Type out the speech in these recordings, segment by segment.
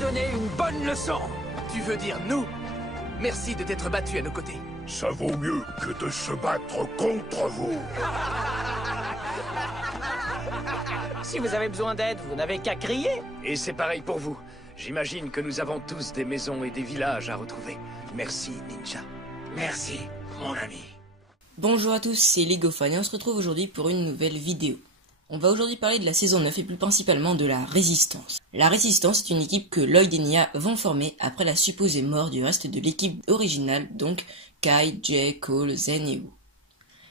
donné une bonne leçon. Tu veux dire nous? Merci de t'être battu à nos côtés. Ça vaut mieux que de se battre contre vous. Si vous avez besoin d'aide, vous n'avez qu'à crier. Et c'est pareil pour vous. J'imagine que nous avons tous des maisons et des villages à retrouver. Merci, Ninja. Merci, mon ami. Bonjour à tous, c'est Legofan et on se retrouve aujourd'hui pour une nouvelle vidéo. On va aujourd'hui parler de la saison 9 et plus principalement de la Résistance. La Résistance est une équipe que Lloyd et Nya vont former après la supposée mort du reste de l'équipe originale, donc Kai, Jay, Cole, Zen et Wu.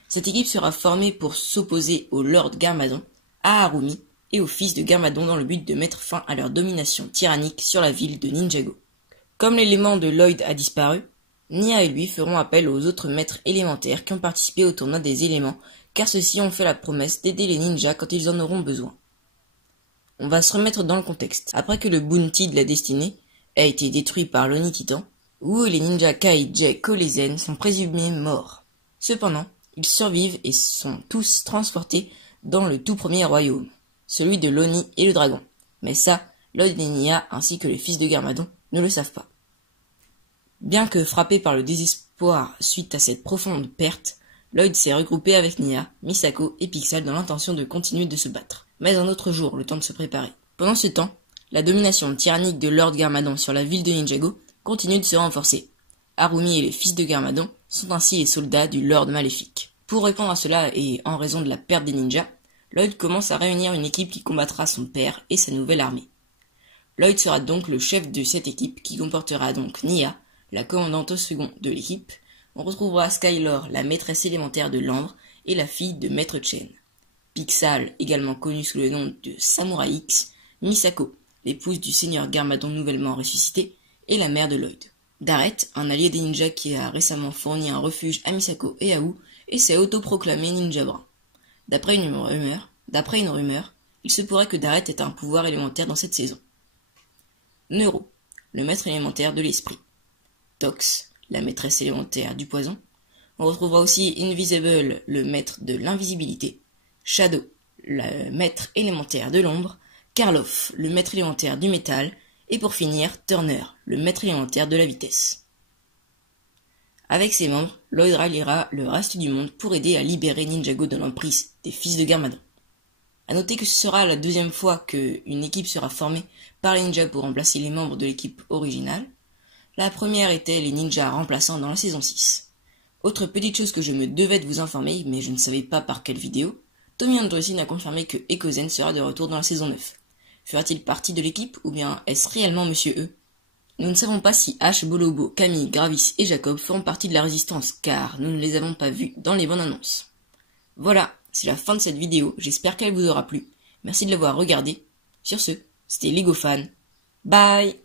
Cette équipe sera formée pour s'opposer au Lord Garmadon, à Harumi et aux fils de Garmadon dans le but de mettre fin à leur domination tyrannique sur la ville de Ninjago. Comme l'élément de Lloyd a disparu, Nya et lui feront appel aux autres maîtres élémentaires qui ont participé au tournoi des éléments, car ceux-ci ont fait la promesse d'aider les ninjas quand ils en auront besoin. On va se remettre dans le contexte. Après que le Bounty de la destinée a été détruit par l'Oni Titan, Wu et les ninjas Kai, Jay, Cole et Zen sont présumés morts. Cependant, ils survivent et sont tous transportés dans le tout premier royaume, celui de l'Oni et le dragon. Mais ça, Lloyd et Nya ainsi que les fils de Garmadon ne le savent pas. Bien que frappé par le désespoir suite à cette profonde perte, Lloyd s'est regroupé avec Nya, Misako et Pixel dans l'intention de continuer de se battre, mais un autre jour, le temps de se préparer. Pendant ce temps, la domination tyrannique de Lord Garmadon sur la ville de Ninjago continue de se renforcer. Harumi et les fils de Garmadon sont ainsi les soldats du Lord Maléfique. Pour répondre à cela et en raison de la perte des ninjas, Lloyd commence à réunir une équipe qui combattra son père et sa nouvelle armée. Lloyd sera donc le chef de cette équipe qui comportera donc Nya, la commandante au second de l'équipe. On retrouvera Skylor, la maîtresse élémentaire de l'ambre et la fille de Maître Chen. Pixal, également connue sous le nom de Samurai X, Misako, l'épouse du seigneur Garmadon nouvellement ressuscité, et la mère de Lloyd. Darret, un allié des ninjas qui a récemment fourni un refuge à Misako et à Wu, et s'est autoproclamé ninja brun. D'après une rumeur, il se pourrait que Darret ait un pouvoir élémentaire dans cette saison. Neuro, le maître élémentaire de l'esprit. Tox, la maîtresse élémentaire du poison. On retrouvera aussi Invisible, le maître de l'invisibilité. Shadow, le maître élémentaire de l'ombre. Karloff, le maître élémentaire du métal. Et pour finir, Turner, le maître élémentaire de la vitesse. Avec ses membres, Lloyd ralliera le reste du monde pour aider à libérer Ninjago de l'emprise des fils de Garmadon. A noter que ce sera la deuxième fois qu'une équipe sera formée par les ninjas pour remplacer les membres de l'équipe originale. La première était les ninjas remplaçants dans la saison 6. Autre petite chose que je me devais de vous informer, mais je ne savais pas par quelle vidéo, Tommy Andresin a confirmé que Ekozen sera de retour dans la saison 9. Fera-t-il partie de l'équipe ou bien est-ce réellement Monsieur E? Nous ne savons pas si Ash, Bolobo, Camille, Gravis et Jacob feront partie de la résistance car nous ne les avons pas vus dans les bandes annonces. Voilà, c'est la fin de cette vidéo, j'espère qu'elle vous aura plu. Merci de l'avoir regardée. Sur ce, c'était Legofan. Bye!